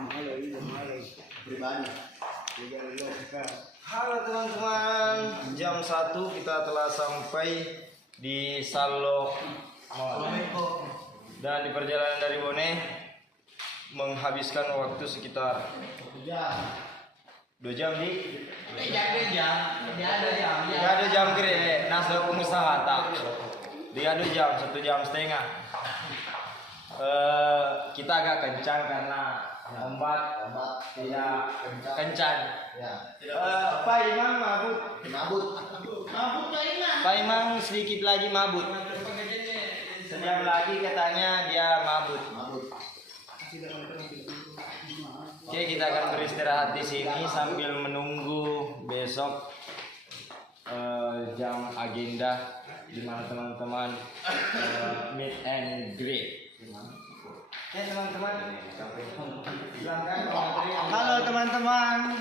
Halo teman-teman, jam 1 kita telah sampai di Salok dan di perjalanan dari Bone menghabiskan waktu sekitar 2 jam di. Tidak ada jam kira, nasab pengusaha tak. Dia 2 jam, 1 jam setengah. Kita agak kencang karena ombak tidak kencang. Pak Imam mabut. Pak Imam sedikit lagi mabut. Sejam lagi katanya dia mabut. Oke, kita akan beristirahat di sini sambil menunggu besok jam agenda di mana teman-teman meet and greet. Ya teman-teman, silakan. Halo teman-teman.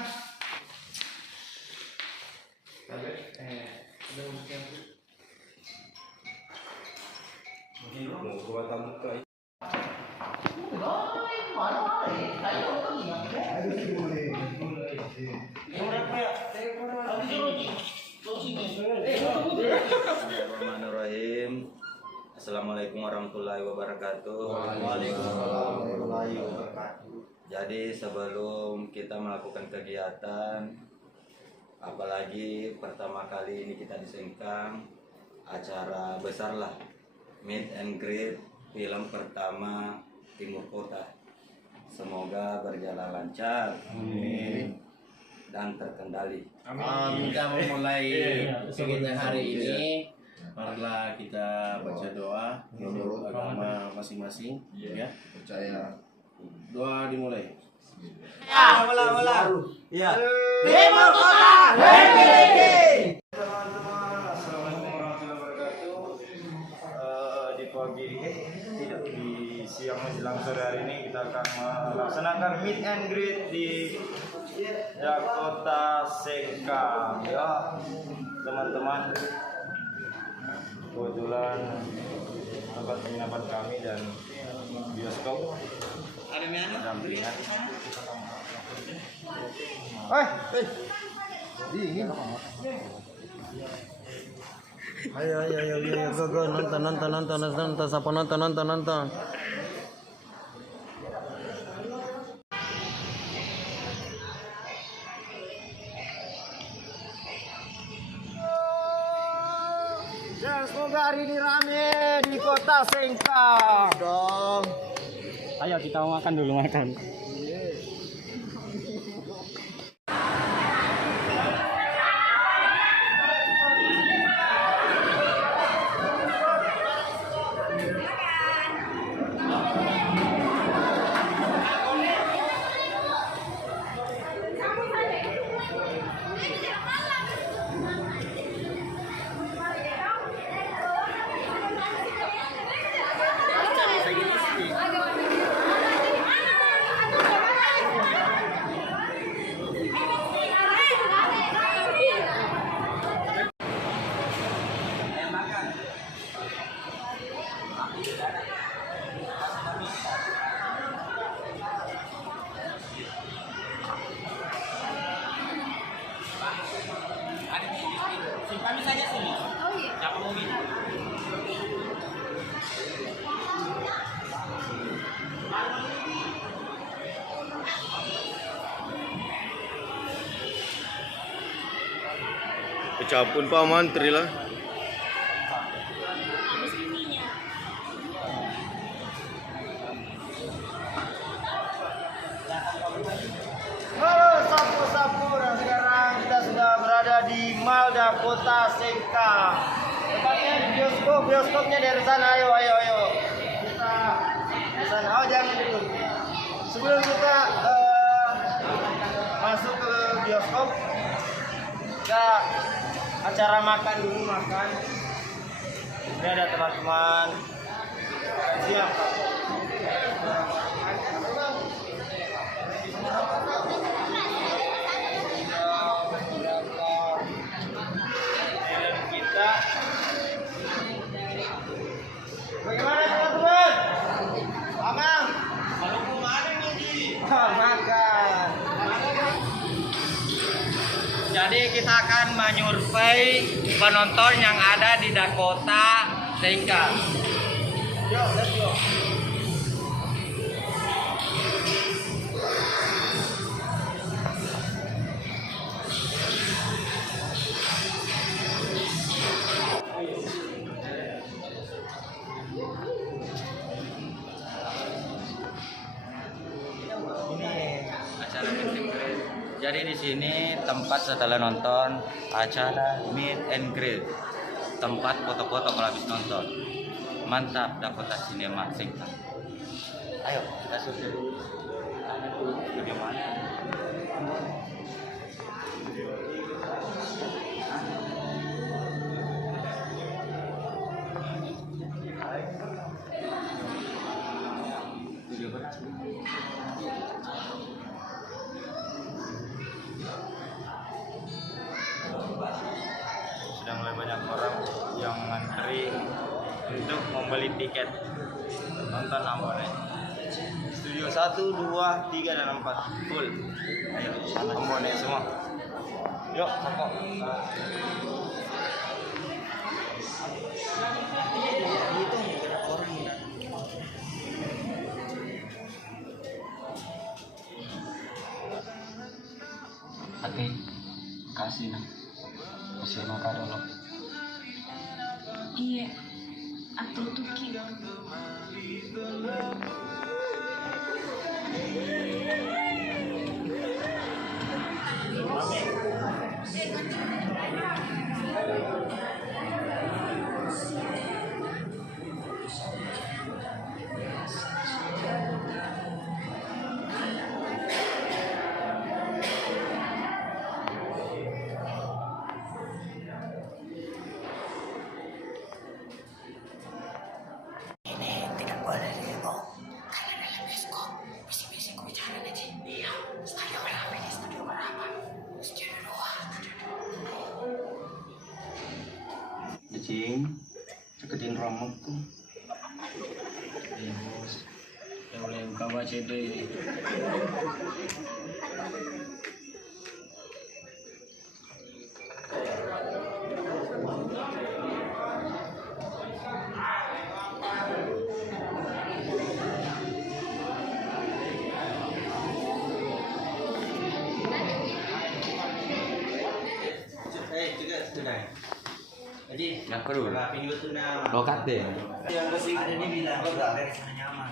Bismillahirrahmanirrahim. Assalamualaikum warahmatullahi wabarakatuh. Waalaikumsalam warahmatullahi wabarakatuh. Jadi sebelum kita melakukan kegiatan, apalagi pertama kali ini kita di Sengkang, acara besar lah, meet and greet film pertama Timur Kota. Semoga berjalan lancar, amin, dan terkendali. Amin. Kita memulai kegiatan hari ini. Marilah kita baca doa menurut agama masing-masing, ya. Percaya. Doa dimulai. Ya. Timur Kota, Republik. Teman-teman, assalamualaikum warahmatullahi wabarakatuh. Di pagi tidak di siang menjelang sore hari ini kita akan melaksanakan meet and greet di Dakota Sengkang. Ya, teman-teman. Kebetulan tempat penginapan kami dan bioskop ada melihat. Dingin. Ayo, go, nonton, siapa nonton. Dan semoga hari ini rame di Kota Sengkang. Dong. Ayo kita makan dulu makan. Campun Pak Mantri lah. Halo sapu-sapu, dan sekarang kita sudah berada di Mall Dakota Sengkang. Tepatnya di bioskopnya dari sana. Ayo. Kita di sana. Oh, jangan dulu. Sebelum kita masuk ke bioskop, kita acara makan dulu. Ini ada teman-teman. Siap. Kita bagaimana teman-teman? Aman? Kalau kemana nih? Aman. Jadi kita akan menyurvei penonton yang ada di Dakota Sengkang. Yuk, let's go. Acara meet and greet. Jadi di sini tempat setelah nonton acara meet and greet. Tempat foto-foto kalau habis nonton. Mantap, Dakota Cinema Sengkang. Ayo kita survei dulu. Bagaimana? Video berapa? Sudah mulai banyak orang yang ngantri untuk membeli tiket nonton Ambonai. Studio 1, 2, 3, dan 4 full. Ayo, Ambonai semua. Yuk, Sako. Hati, kasih nah. Kasih maka dulu. Iya, atau tuki. Cing, ceketin rambut tuh. Yang boleh bawa CD ini. Jadi, yang kedua, lokat deh. Yang ketiga ada nih bilang ada nyaman.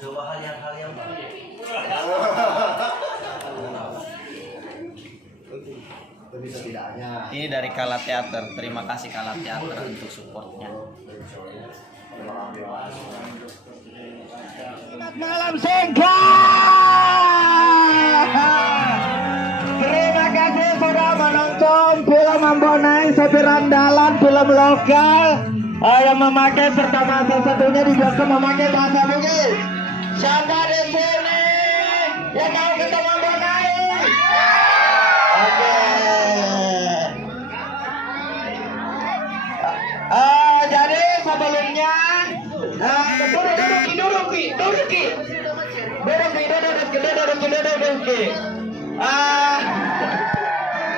Coba hal yang bisa tidaknya. Ini dari Kala Teater. Terima kasih Kala Teater untuk supportnya. Malam Sengkang. Terima kasih sudah menonton film Ambonai, sopir andalan film lokal yang memakai pertama satunya di bioskop memakai bahasa Bugis. Siapa di sini yang mau ketemu Ambonai? Oke. Jadi sebelumnya duduk.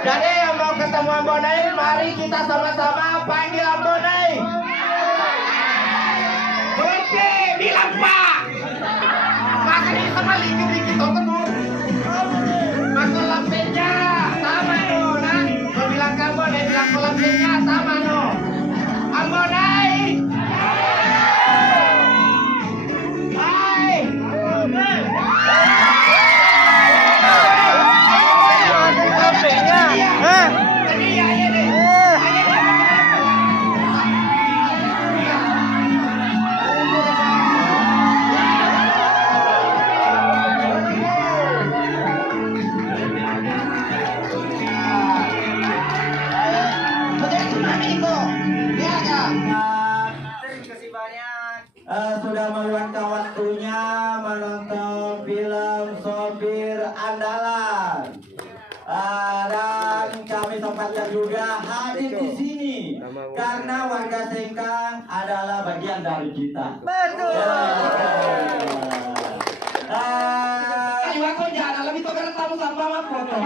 Jadi yang mau ketemu Ambonai, mari kita sama-sama panggil Ambonai. Berhenti, bilang Pak. Masa ini sama dikit-dikit ketemu. Masuk lampenya, sama no, nah. Kau bilang ke Ambonai, bilang ke lampenya, sama no. Ambonai. Hai. Sudah meluangkan waktunya menonton film Sopir Andalan. Dan kami sempatkan juga hadir di sini karena warga Sengkang adalah bagian dari kita. Betul. Ayo aku jangan lebih kamu sampah mah foto.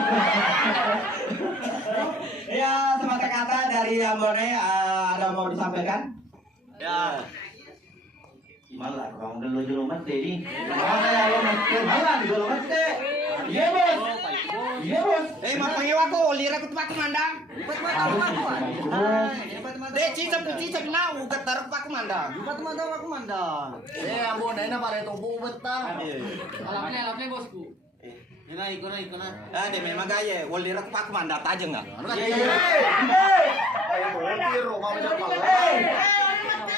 Ya, semata kata dari Ambone ada mau disampaikan? Ya. Malah kamu dulu dulu mesti ini. Mana ya lo mesti? Malah dulu mesti. Iya bos. Iya bos. Mas panggil aku, lira aku tempat mandang. Dek, cicak nau ketar pak mandang. Pak mandang aku mandang. Ambon na pare to bu betah. Alapnya bosku. Ikut. Dek memang gaya, lira aku pak mandang aja enggak?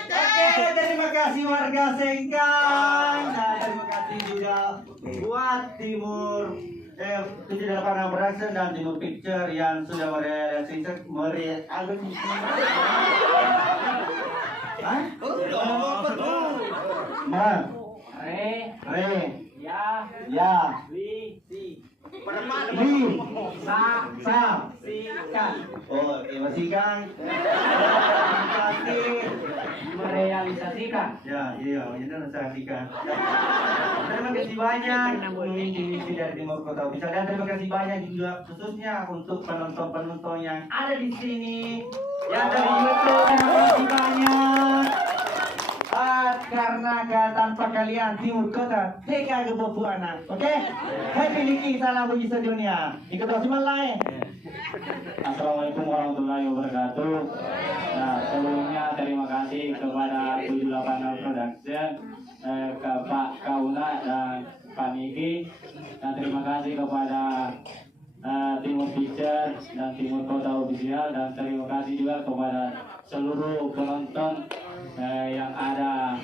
Oke, terima kasih warga Sengkang. Nah, terima kasih juga buat Timur 78 Production dan Timur Picture yang sudah merealisasikan merealisasikan. Ya, iya, ini merealisasikan. Terima kasih banyak mengisi dari Timur Kota Official dan terima kasih banyak juga khususnya untuk penonton-penonton yang ada di sini yang dari YouTube. Terima kasih banyak. Karena tanpa kalian Timur Kota tega kebobu anak, oke? Happy Liki, salam puji sedunia. Ikut Osiman lain. Assalamualaikum warahmatullahi wabarakatuh. Nah, sebelumnya terima kasih kepada 78 Production, ke Pak Kauna dan Pak Niki, dan terima kasih kepada Timur Picture dan Timur Kota Official, dan terima kasih juga kepada seluruh penonton yang ada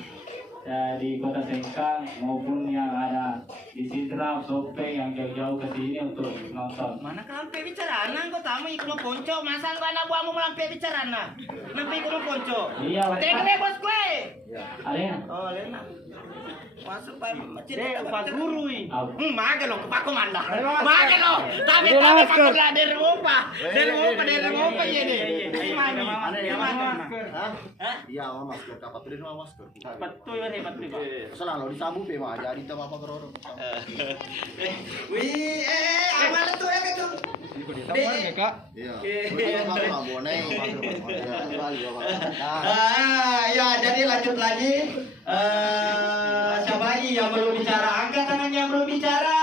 di Kota Sengkang maupun yang ada di Sidra, Sope yang jauh-jauh ke sini untuk nonton. Mana kelampe bicara nang kau tamu ikut lo ponco, masa kau anak buahmu melampe bicara nang? Nampi ikut lo ponco. Iya, Tengok bos gue. Alena. Oh, Lena. Masuk pak Pak Guru ini. Makan lo, Pak Komanda. Makan lo. Tapi Pak Komanda dari rumah. Dari rumah ini. Mana? Iya, masker. Kapan tuh dia masker? Betul ya hebat tuh Pak. Selalu disabu pe mah jadi teu apa keroro. Wih, amal tuh ya gitu. Iya. Kalau nggak bonai, Ya, jadi lanjut lagi. Siapa lagi yang belum bicara? Angkat tangannya yang belum bicara.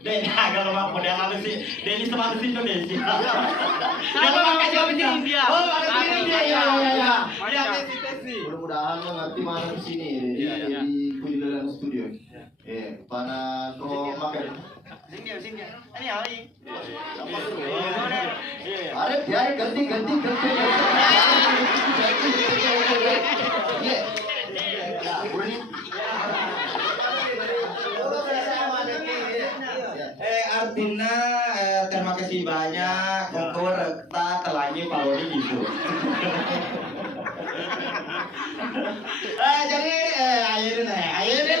Deni agak lemah model apa sih? Deni sama si Indonesia. Kalau pakai jawab di India. Oh, pakai di India. Ya. Ya, tes. Mudah-mudahan lo ngerti mana di sini di Kulilan Studio. Pana ko makan. Sini. Ini hari. Are biar ganti. Artinya terima kasih banyak untuk rekta telangi Paloni gitu. Jadi ayo lah, ayo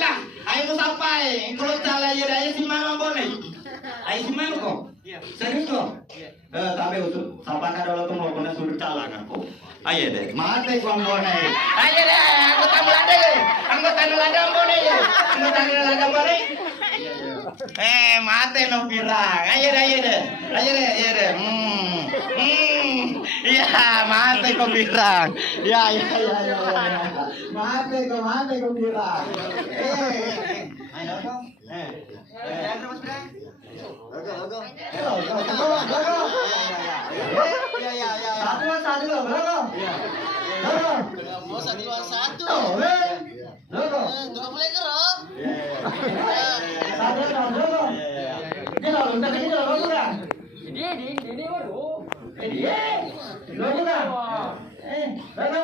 sampai. Kalau salah ayo si mama boleh. Ayo si mama kok. Serius kok. Tapi untuk sampai ada lo tuh mau kena suruh calangan kok. Ayo deh, mati gua boleh. Ayo deh, anggota Belanda boleh. Mate no pirang. Ayo deh. Iya, mate ko pirang. Ya. Mate ko pirang. Ayo dong. Terus pirang. Logo. Ya. Satu, logo. Mau satu. Logo. Enggak boleh kero. Satu, logo. Ini logo kan? Ini baru. Logo kan? Logo.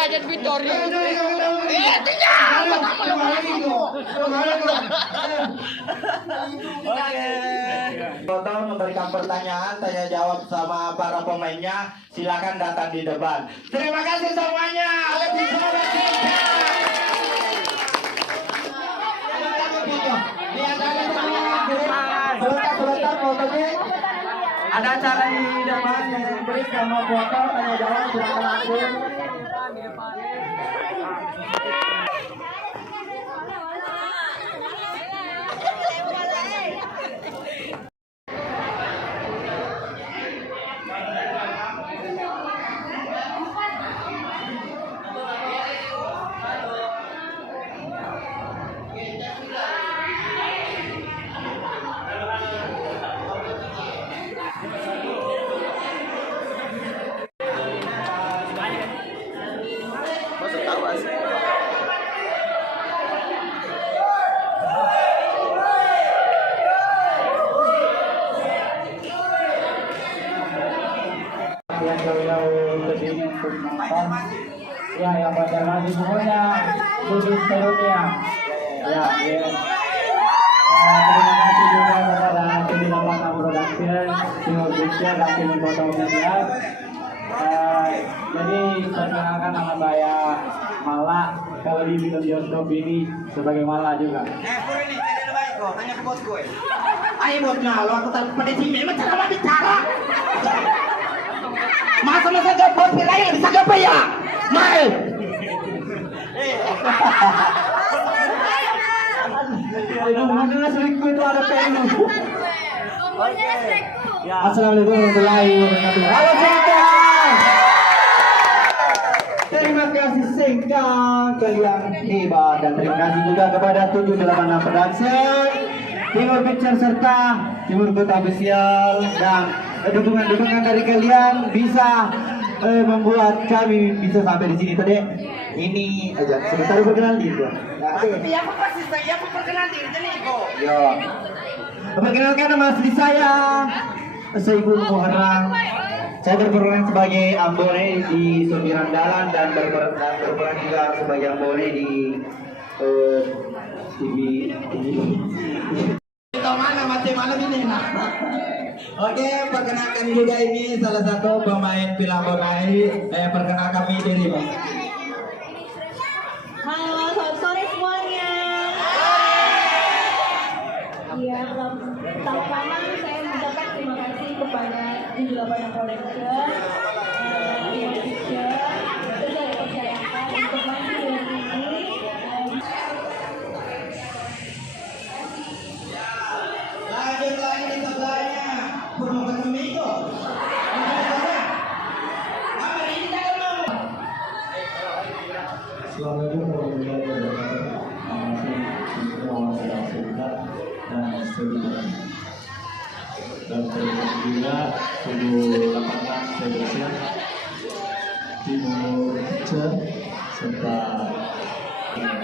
Aja Victory. Tahun memberikan pertanyaan, tanya jawab sama para pemainnya, silakan datang di depan. Terima kasih semuanya. Lebih semangat kita. Sebentar fotonya. Ada acara di depan yang beri sama foto, tanya jawab silakan langsung. Yang jauh-jauh ke sini untuk menonton. Ya, yang pada kasih semuanya khusus serunya. Ya. Terima kasih juga kepada tim Lapangan Production, tim Official dan tim Foto Media. Jadi perkenalkan nama saya Mala. Kalau di film bioskop ini sebagai Mala juga. Puri nih, jadi baik kok. Tanya ke bos gue. Ayo bosnya, lo aku tak pada sini, macam apa bicara? Masa-masa gak bos lain bisa gak ya? Mai. Aduh, mana selingkuh itu ada pelu. Assalamualaikum warahmatullahi wabarakatuh. Halo Sengkang. Terima kasih Sengkang, kalian hebat, dan terima kasih juga kepada 786 Production, Timur Picture serta Timur Kota Official, dan dukungan-dukungan dari kalian bisa membuat kami bisa sampai di sini tadi. Ini aja sebentar perkenalan diri. Tapi aku pasti saya perkenalan diri nih kok. Yo. Perkenalkan nama asli saya Saiful Muharram. Saya berperan sebagai Ambore di Sumiran Dalan dan berperan juga sebagai Ambore di TV. Kita mana mati malam ini nak? Oke, perkenalkan juga ini salah satu pemain film Bonai. Perkenalkan kami diri, Bang. Halo, selamat sore semuanya. Iya, pertama saya mengucapkan terima kasih kepada 786 Production, Timur Picture, sudah dipercayakan untuk main di film ini. Lanjut lagi di sebelahnya. Purno Kasumiko. Assalamualaikum warahmatullahi wabarakatuh. Nama saya Singkat dan Sedih. Dan terima juga Tubuh Lapangan Indonesia, Timur Picture, serta Timur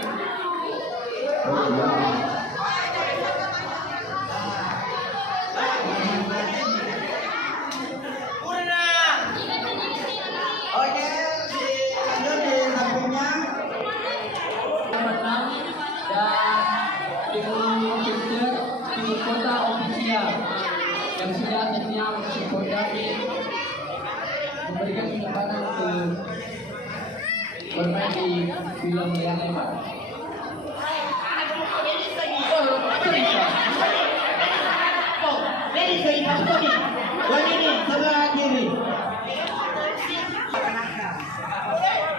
Kota Official yang sudah setia mensupport kami, memberikan kesempatan untuk bermain di film yang hebat.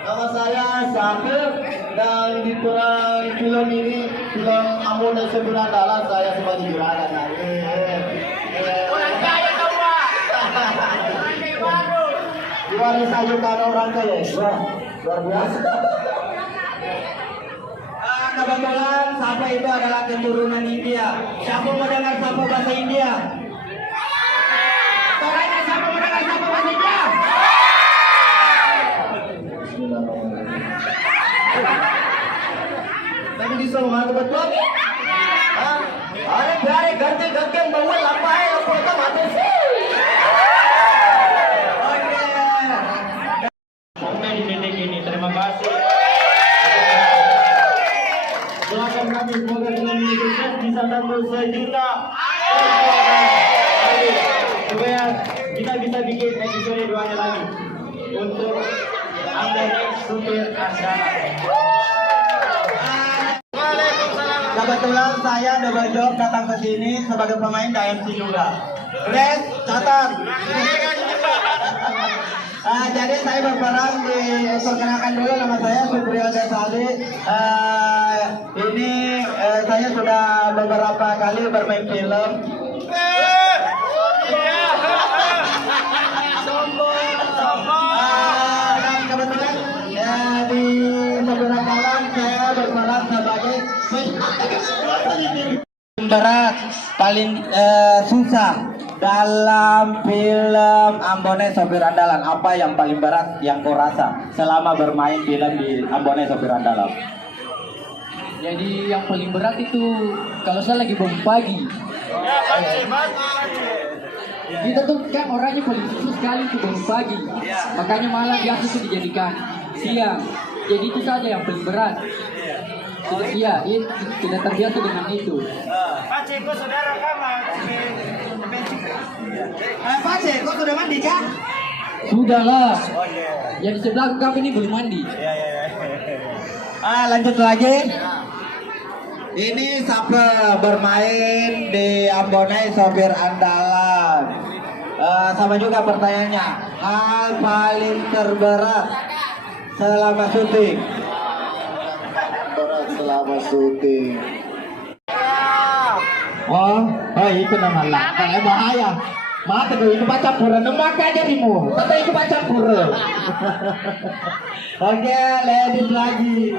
Nama saya Syakir dan di film ini film Ambon dan Sembilan Dalam saya sebagai juragan. Orang kaya semua. Gimana sayukan orang kaya? Wah, luar biasa. Kebetulan Sapa itu adalah keturunan India. Siapa mendengar Sapa bahasa India? Suaranya siapa mendengar Sapa bahasa India? Tadi bisa memantau betul? Ada ganti bawa lampai foto mati sih. Oke, di titik ini terima kasih. Doakan kami semoga film ini sukses bisa tembus 1 juta. supaya kita bisa bikin episode 2-nya lagi untuk Ambonai supir andalan. Kebetulan saya double job datang ke sini sebagai pemain dan MC juga. Red, catat. Jadi saya berperan perkenalkan dulu, nama saya Supriyo Desali. Ini saya sudah beberapa kali bermain film. Dan kebetulan di beberapa kali saya berperan sebagai berat paling susah dalam film Ambonai Sopir Andalan. Apa yang paling berat yang kau rasa selama bermain film di Ambonai Sopir Andalan? Jadi yang paling berat itu kalau saya lagi bangun pagi. Kita tuh kan orangnya paling susah sekali untuk bangun pagi. Makanya malam biasa itu dijadikan siang. Jadi itu saja yang paling berat. Iya, tidak terbiasa dengan itu. Pace, kok saudara kamu? Pace, kau sudah mandi kah? Sudahlah. Yang di sebelah kami ini belum mandi. Lanjut lagi. Ini siapa bermain di Ambonai Sopir Andalan? Sama juga pertanyaannya. Hal paling terberat selama syuting. Selama syuting. Oh itu namanya. Kayak bahaya. Mata gue itu baca pura, maka jadimu. Kata itu baca pura. Oke, lanjut lagi.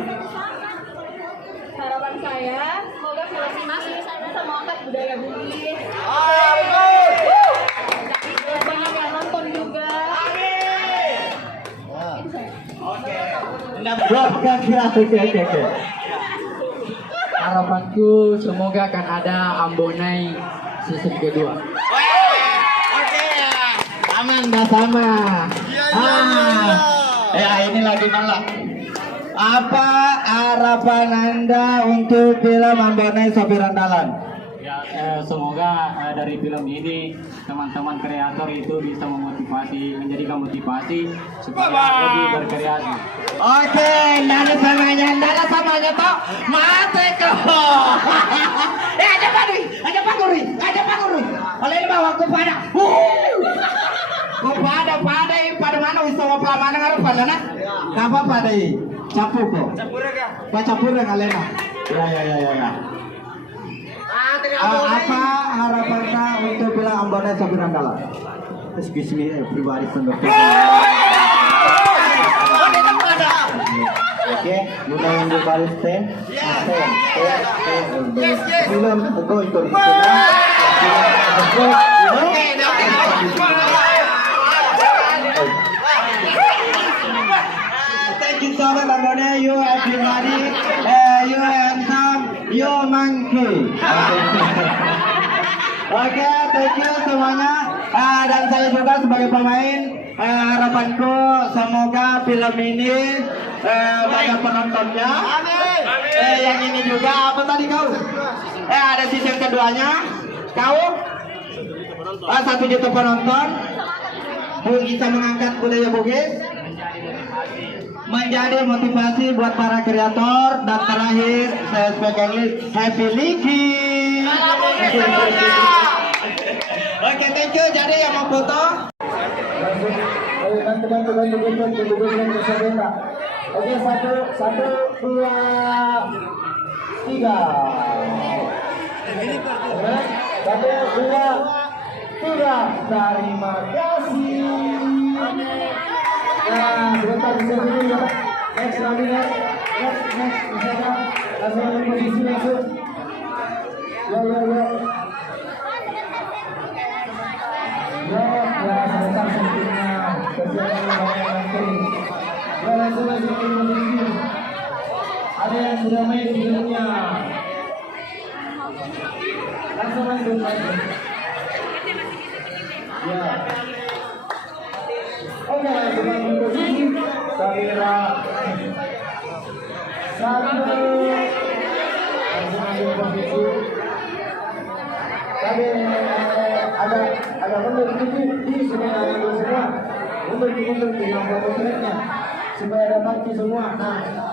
Harapan saya, semoga film ini masih sana sama angkat budaya Bugis. Banyak yang nonton juga. Oke. Harapanku semoga akan ada Ambonai season kedua. Aman dah sama. Ini lagi nolak. Apa harapan Anda untuk film Ambonai Sopir Andalan? Semoga dari film ini teman-teman kreator itu bisa menjadikan motivasi supaya lebih berkreasi. Oke, nada samanya toh mate kau. Ada paguri. Oleh ini bawa kepada. Pada mana usaha mana ngaruh pada nak? Apa pada ini? Campur kok. Campur alena. Ya. Apa harapan Anda untuk film Ambonai Sopir Andalan? Excuse me, everybody from the Oke, mudah yang baris stay. Film go itu. Thank you so much, Ambonai. You everybody, you handsome, you monkey. Oke, thank you semuanya. Dan saya juga sebagai pemain, harapanku semoga film ini banyak penontonnya. Yang ini juga apa tadi kau? Ada season keduanya. Kau 1 juta penonton. Bisa mengangkat budaya Bugis, menjadi motivasi buat para kreator. Dan terakhir saya sebagai Happy Liki. Oke, thank you. Jadi yang mau foto, Oke, 1, 2, 3. 1, 2, 3. Terima kasih. Nah, sebentar bisa dulu ya. Next lagi next. Misalnya langsung ambil posisi langsung. Yo. Sebentar sedikitnya. Kesian banyak nanti. Langsung ambil posisi. Ada yang sudah main filmnya. Langsung lanjut lagi. Ya. Oke, langsung ambil posisi. Kamera 1. Langsung ambil posisi. Tapi ada ada mundur di supaya ada semua. Mundur yang potretnya supaya ada party semua.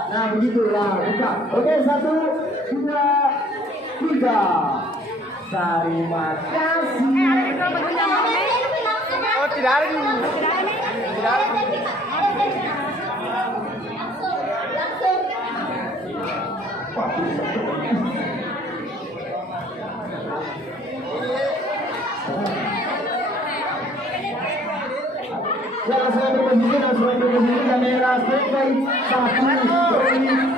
Nah begitulah buka. Oke 1, 2, 3. Terima kasih. Oh, tidak ada dulu. Tidak ada. Ya, langsung ambil posisi kamera standby. 1,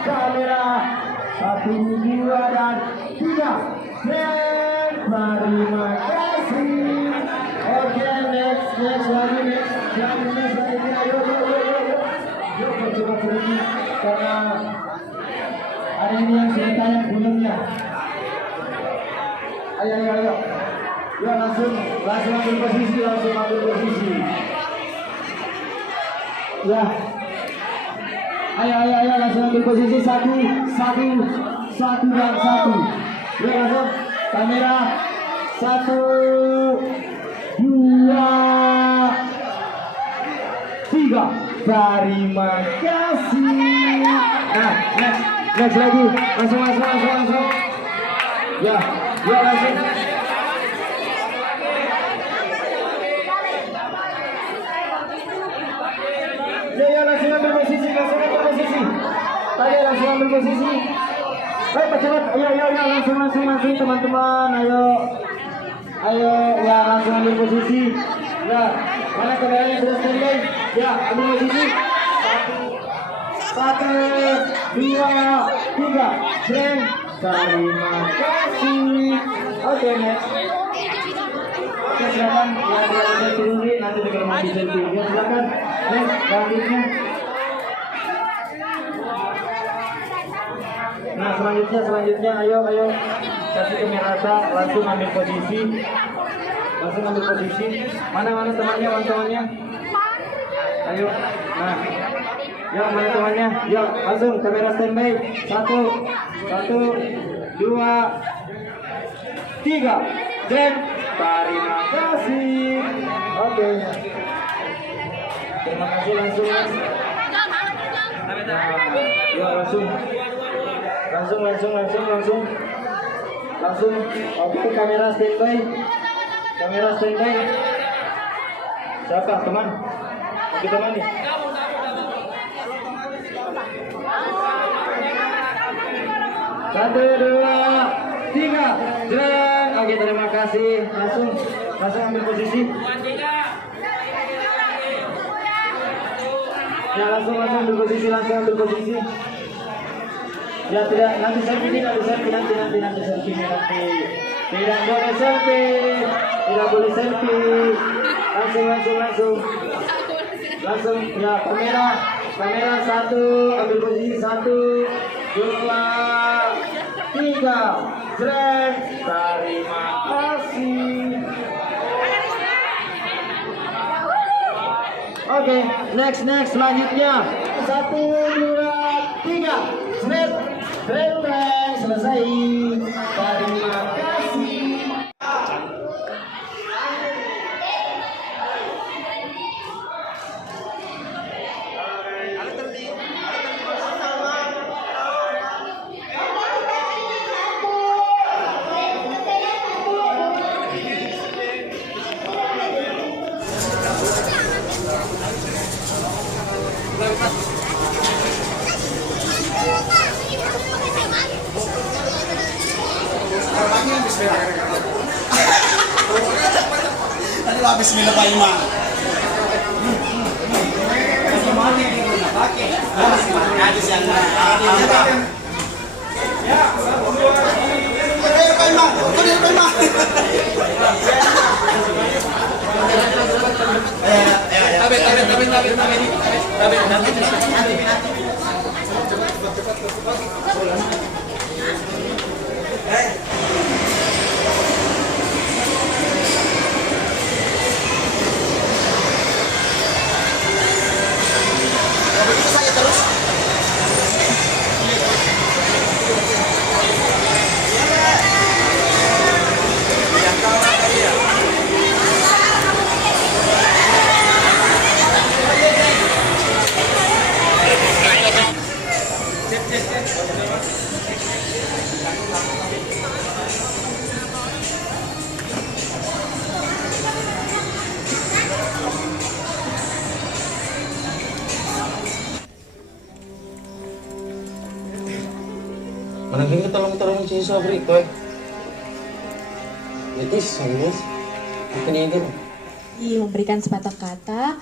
kamera 1, 2 dan 3. Dan terima kasih. Oke, next lagi. Ayo. Yuk, coba lagi karena ada ini yang sudah tanya sebelumnya. Ayo. Ya, langsung ambil posisi. Ya. Ayo langsung ambil posisi 1 dan 1. Ya langsung kamera 1, 2, 3. Terima kasih. Nah, next lagi. Langsung. Ya langsung. Ya, langsung ambil posisi. Tadi langsung ambil posisi. Baik, cepat. Ayo, langsung teman-teman. Ayo, ya langsung ambil posisi. Ya, mana kameranya sudah standby? Ya, ambil posisi. 1, 2, 3. Brand. Terima kasih. Oke, next. Oke, silakan. Ya, dia turunin nanti juga mau selfie. Ya, silakan. Next, selanjutnya. Nah, selanjutnya. Ayo. Kasih kamera langsung ambil posisi. Mana temannya? Ayo. Nah. Ya, mana temannya? Ya, langsung kamera standby. 1, 2, 3. Dan terima kasih. Oke. Terima kasih langsung. Ya, langsung. Oke, kamera standby. Siapa teman? Kita teman nih. Satu, 2, 3. Jalan. Oke, terima kasih. Langsung ambil posisi. Ya, langsung ambil posisi. Ya, tidak nanti selfie. Tidak boleh selfie. Langsung. Ya, kamera 1, ambil posisi 1, 2, 3. Jreng. Terima kasih. Oke, next selanjutnya 1, 2, 3. Snap. Selesai. Terima kasih. Tadi lo habis minum Pak Iman. Habis yang ya, Pak Iman. Begitu saja terus. Yang Nanging ketolong-tolong si Sobri kowe. Jadi serius. Ini itu. Memberikan sepatah kata,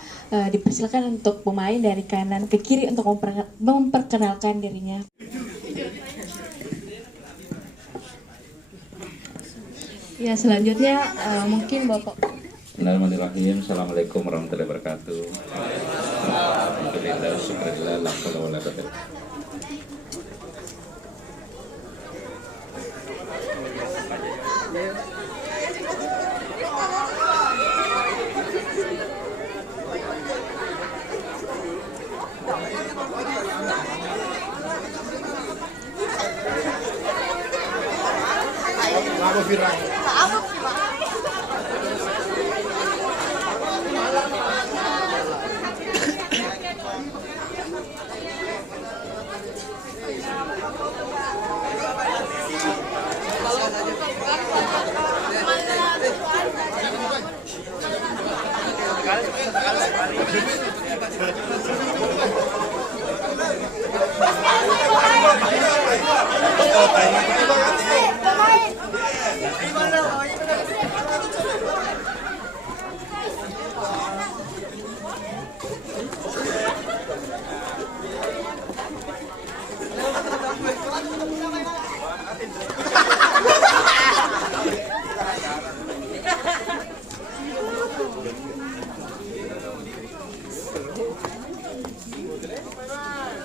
dipersilakan untuk pemain dari kanan ke kiri untuk memperkenalkan dirinya. Ya, selanjutnya mungkin Bapak. Bismillahirrahmanirrahim. Assalamualaikum warahmatullahi wabarakatuh. Alhamdulillah, syukurillah, la haula wala quwwata illa billah.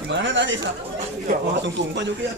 Gimana tadi? Langsung tumpah juga ya.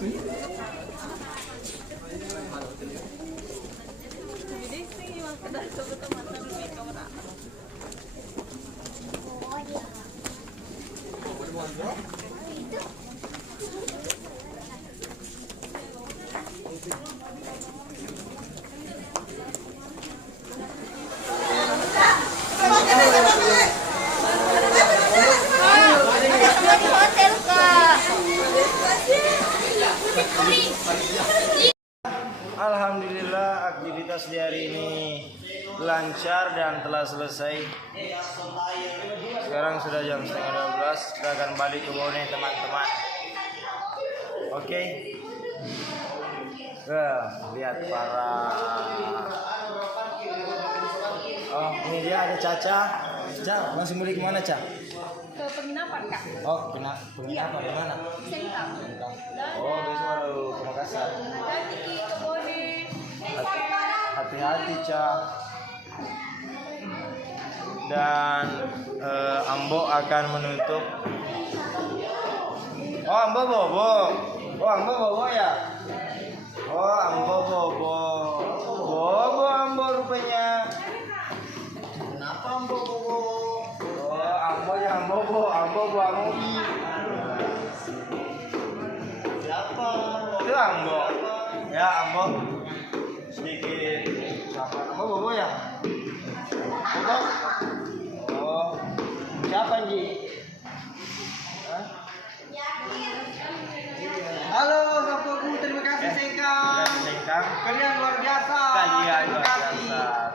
Alhamdulillah aktivitas di hari ini lancar dan telah selesai. Sekarang sudah jam 11:30. Kita akan balik ke Bone teman-teman. Oke. Lihat para. Oh, ini dia ada Caca. Caca, langsung balik kemana, Caca? Ke penginapan, Kak. Oh, penginapan di mana? Sengkang. Oh, besok baru ke Makassar. Hati-hati, Cak. Dan Ambo akan menutup. Oh, Ambo bobo. Oh, Ambo bobo ya. Oh, Ambo bobo. Bobo Ambo rupanya. Kenapa Ambo bobo? Oh, Ambo yang bobo. Ambo buah mobi. Siapa? Itu Ambo. Ya, Ambo. Sedikit siapa? Ambo bobo ya? Bobo? Oh, siapa Ji? Hah? Halo, sahabatku, terima kasih Sengkang. Kalian luar biasa. Terima kasih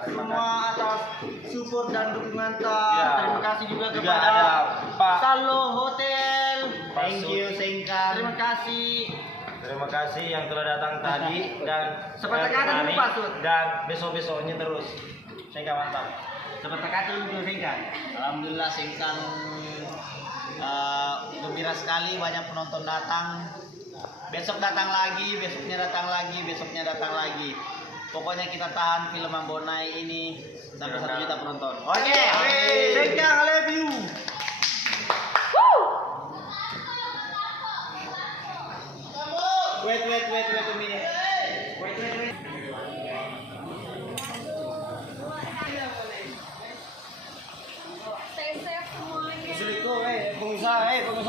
semua atas support dan dukungan. Terima kasih juga kepada Pak Salo Hotel. Thank you Sengkang. Terima kasih. Terima kasih yang telah datang tadi dan Sepatah kata dulu, Pak Sud. dan besok-besoknya terus. Sengkang mantap. Sepatah kata dulu Sengkang. Alhamdulillah Sengkang gembira sekali, banyak penonton datang. Besok datang lagi, besoknya datang lagi, besoknya datang lagi. Pokoknya kita tahan film Ambonai ini sampai 1 juta penonton. Oke, Sengkang, I love you. Wait a minute. Wait.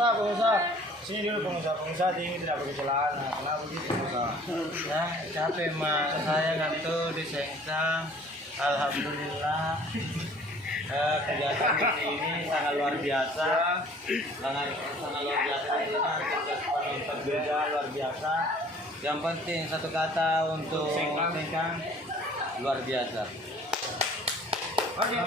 Pengusaha. Sini dulu pengusaha tinggi tidak pakai celana. Kenapa begitu pengusaha? Ya, capek mas. Saya ngantuk di Sengkang. Alhamdulillah. Kegiatan di sini sangat luar biasa. Sangat luar biasa. Penonton juga luar biasa. Yang penting satu kata untuk Sengkang luar biasa. Oke.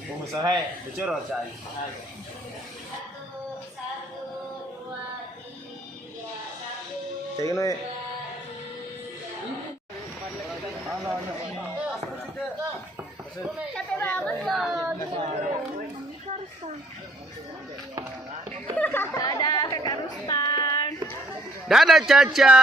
Pengusaha bicara cai. Cek ini. Capek banget loh. Dadah Kakak Rustan. Dadah Caca.